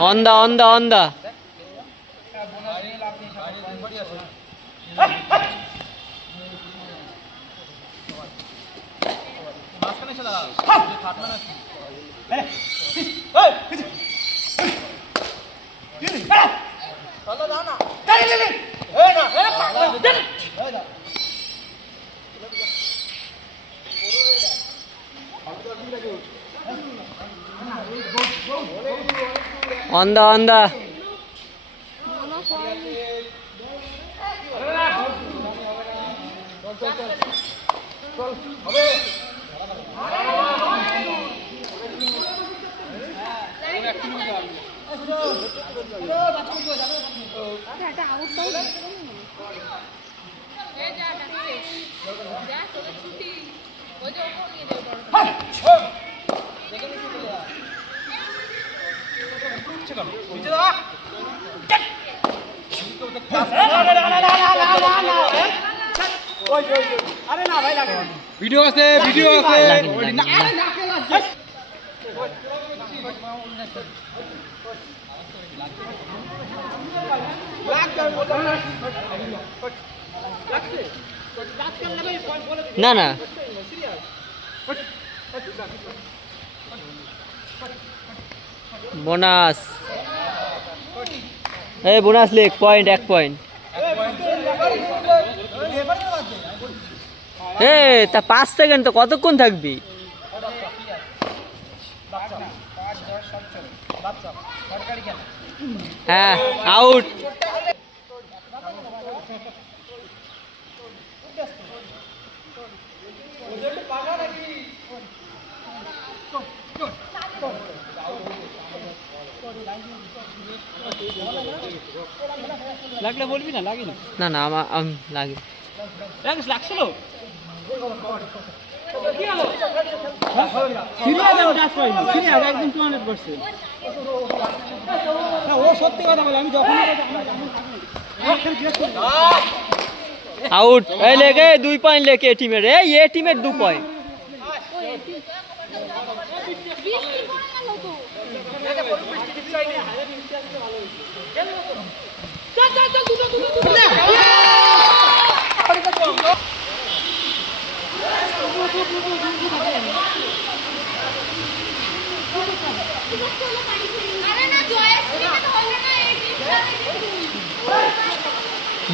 on the on the video আছে না না বোনাস বোনাস লেখ পয়েন্ট 1 পয়েন্ট তা 5 সেকেন্ড তো কতক্ষণ থাকবি হ্যাঁ আউট লাগলে বলবি না লাগি না না আমি লাগি লাগছিল সিরিয়াস টাচ পাইনি সিরিয়াস একদম 200% না ও সত্যি কথা বলে আমি যখন আউট এই লেগে 2 পয়েন্ট লেকে এ টিমের এই টিমের 2 পয়েন্ট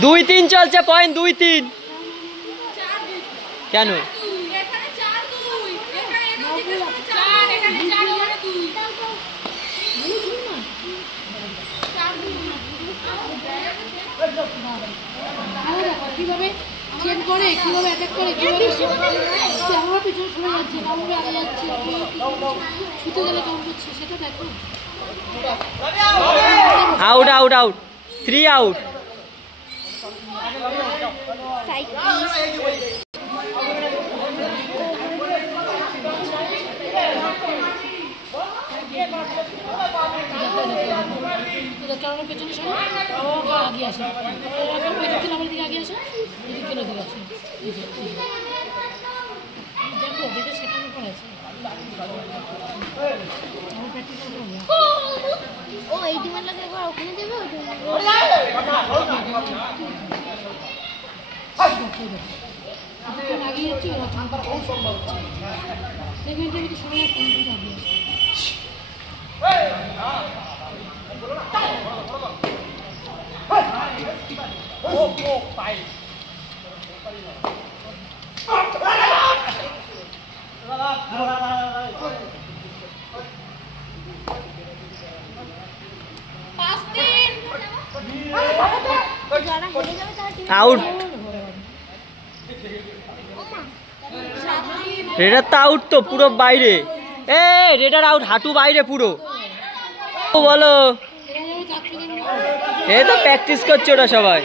দুই তিন চলছে পয়েন্ট 2-3 কেন কিভাবে চেন করে কিভাবে অ্যাটাক করে কিভাবে আমরা পিছনে সরে যাচ্ছে আমরা আগে যাচ্ছি ছুটে গেলে কাম করছে সেটা দেখো আউট আউট আউট 3 আউট কারণ পেছনে সরে আগে আসে পেছনে আমার দিকে আগে আসে এদিকে দিকে আসে দেখো দেখে সেটা করে আছে ও এই টিমের লাগে একবার ওখানে দেবে ওটা লাগিয়ে যাচ্ছি সেকেন্ড টাইমে সবাই কন্ট্রোল হবে আউট রেডার তো আউট তো পুরো বাইরে রেডার আউট হাঁটু বাইরে পুরো বলো এই তো প্র্যাকটিস করছে ওরা সবাই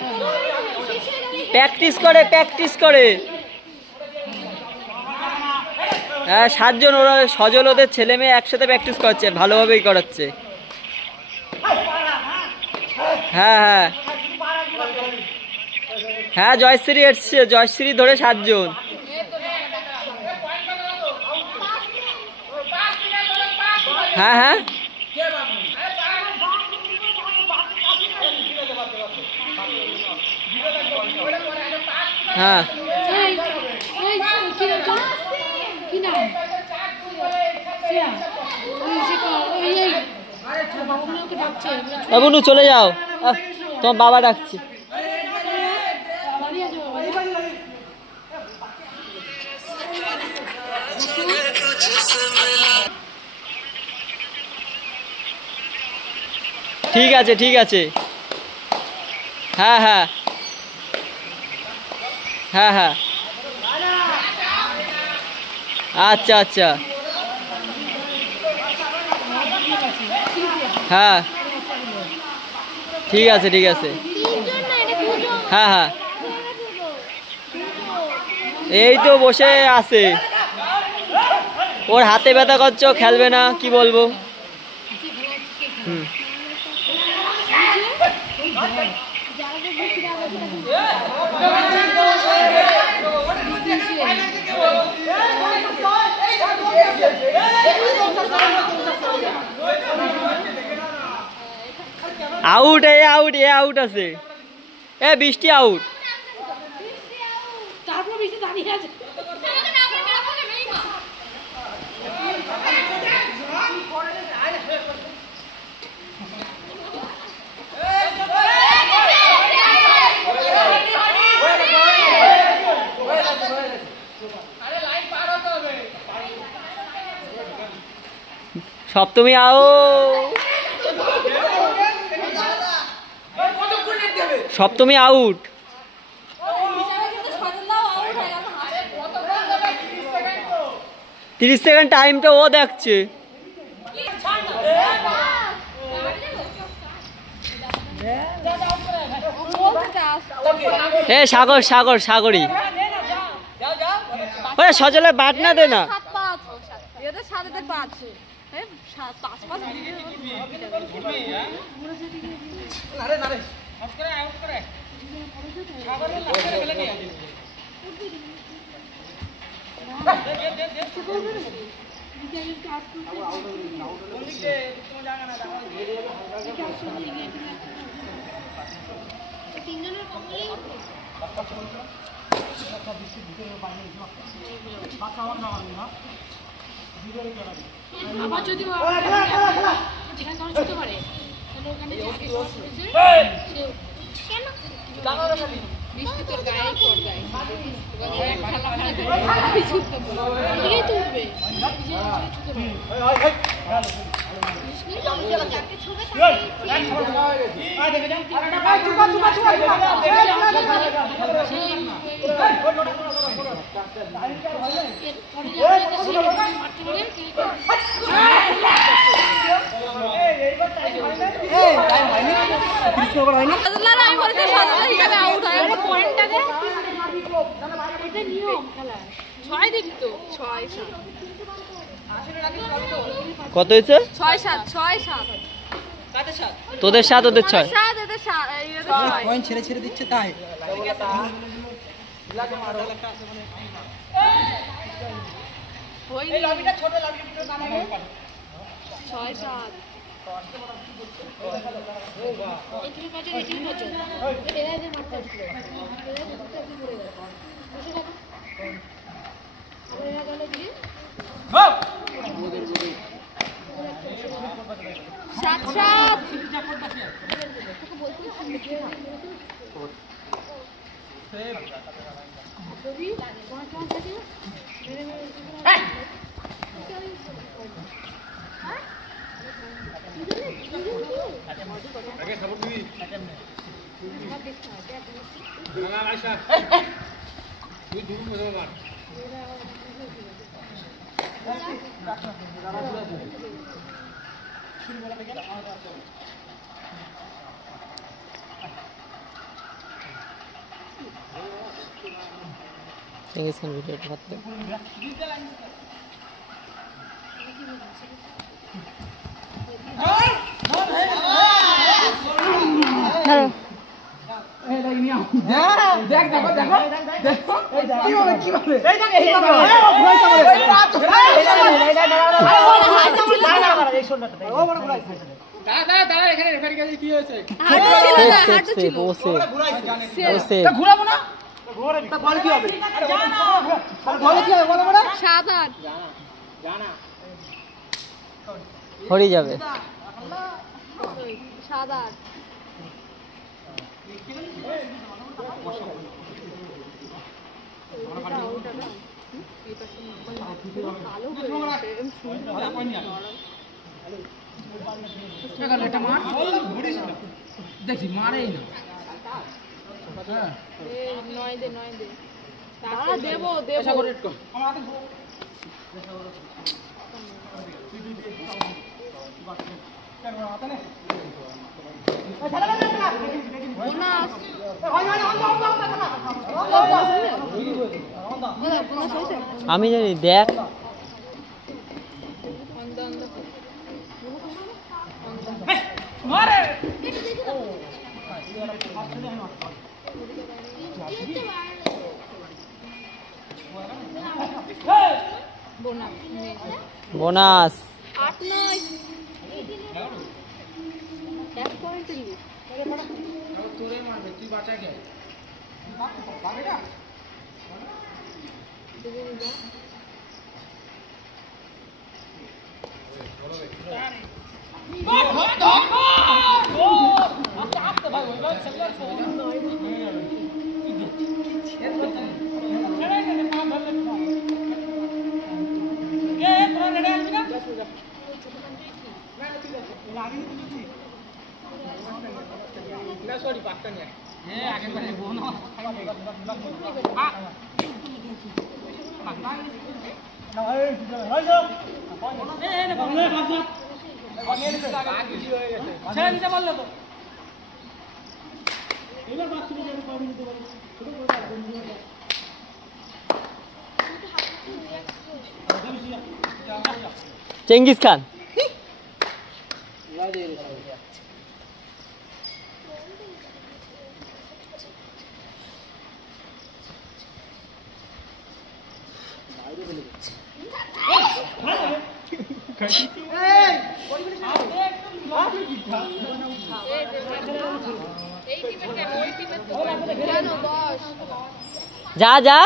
প্র্যাকটিস করে হ্যাঁ 7 জন ওরা সজল ওদের ছেলে মেয়ে একসাথে প্র্যাকটিস করছে ভালোভাবেই করাচ্ছে হ্যাঁ জয়শ্রী এসছে জয়শ্রী ধরে 7 জন হ্যাঁ হ্যাঁ হ্যাঁ কি নাম বাবুনু চলে যাও, তোমার বাবা ডাকছে। ঠিক আছে ঠিক আছে, হ্যাঁ হ্যাঁ হ্যাঁ হ্যাঁ আচ্ছা আচ্ছা হ্যাঁ ঠিক আছে ঠিক আছে হ্যাঁ হ্যাঁ এই তো বসে আছে, ওর হাতে ব্যথা করছো, খেলবে না, কি বলবো। হুম আউট, এ আউট, এ আউট আছে, এ বৃষ্টি আউট। তারপর বৃষ্টি দাঁড়িয়ে আছে। সপ্তমী আউট, সপ্তমী আউট। 30 সেকেন্ড টাইমটা ও দেখছে। এ সাগর সাগর সাগরী, ওরে সজলে বাট না দে না। আবার যদি যেখানে তোমার ছুটতে পারে তাহলে ওখানে বৃষ্টি তোর গায়ে পড় গায়ে তো উঠবে কত হয়েছে? 6-7 তোদের 7 ওদের 6 পয়েন্ট ছেড়ে ছেড়ে দিচ্ছে তাই। হরি যাবে দেখি মারে দেবো আমি জানি দেখ বোনাস চেঙ্গিস খান যা যা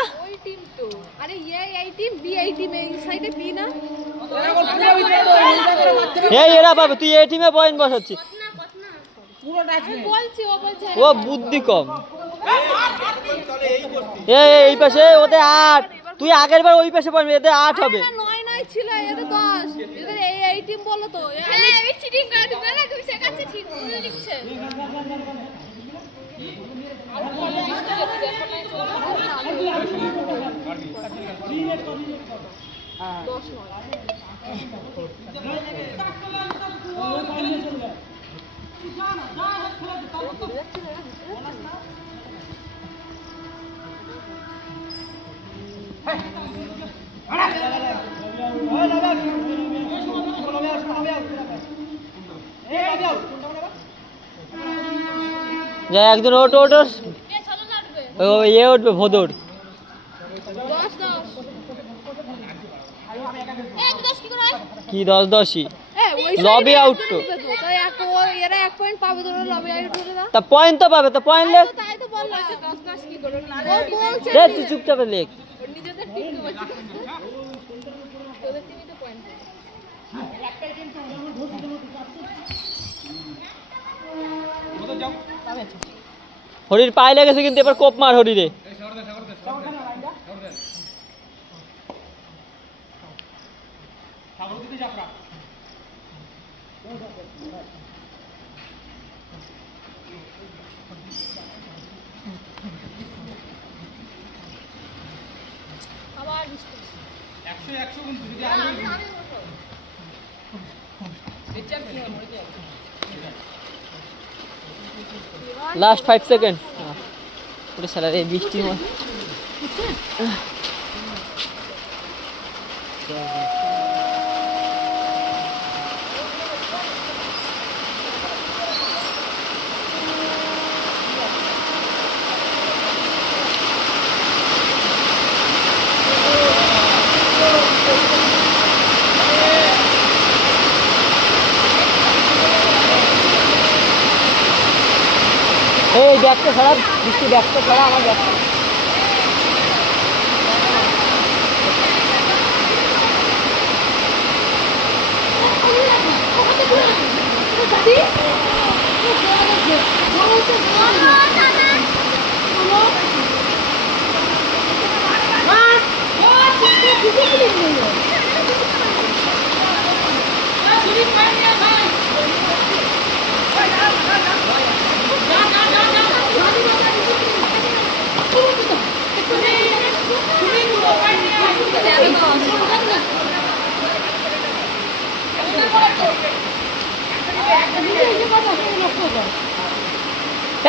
এরা পাবে তুই এই টিমে পয়েন্ট বসাচ্ছিস ও বুদ্ধি কম এই পাশে ওদের 8 তুই আগের বার ওই পাশে পয়েন্ট এদের 8 হবে ছিল এদের 10 এদের এই টিম বলো তো এই চিটিং করে দিবে না তুমি শেখাচ্ছে ঠিক করে দিচ্ছে একজন ওট ওট ইয়ে উঠবে ভোদর কি 10-10ই লবি আউট তো এরা 1 পয়েন্ট পাবে তো লবি আউট হলো না তা পয়েন্ট তো পাবে তো পয়েন্ট লেখ তাই তো বললাম 10-10 কি করে রে তুই চুপচাপ লেখ নিজেদের টিম কে বাঁচি তোদের টিমই তো পয়েন্ট একটা টিম তো যাও হরির পায়ে লেগেছে কিন্তু এবার কোপ মার হরিরে লাস্ট 5 সেকেন্ড পুরো সারা রে বৃষ্টি হয় ব্যাগটা ছাড়া, বৃষ্টি ব্যাগটা ছাড়া আমার ব্যাগটা।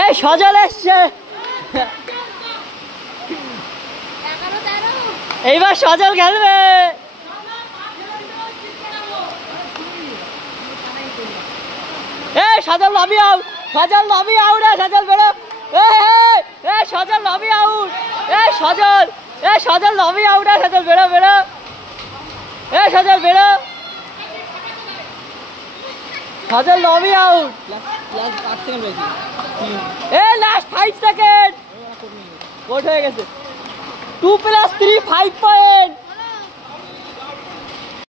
এই সজল এসছে, এইবার সজল খেলবে। এই Sajal lobby out, Sajal lobby out, Sajal বেরো, Sajal lobby out, Sajal, Sajal lobby out, Sajal বেরো বেরো, সজল বেরো, Sajal lobby out. Last 5 second, vote হয়ে গেছে। 2 + 3 5 পয়েন্ট।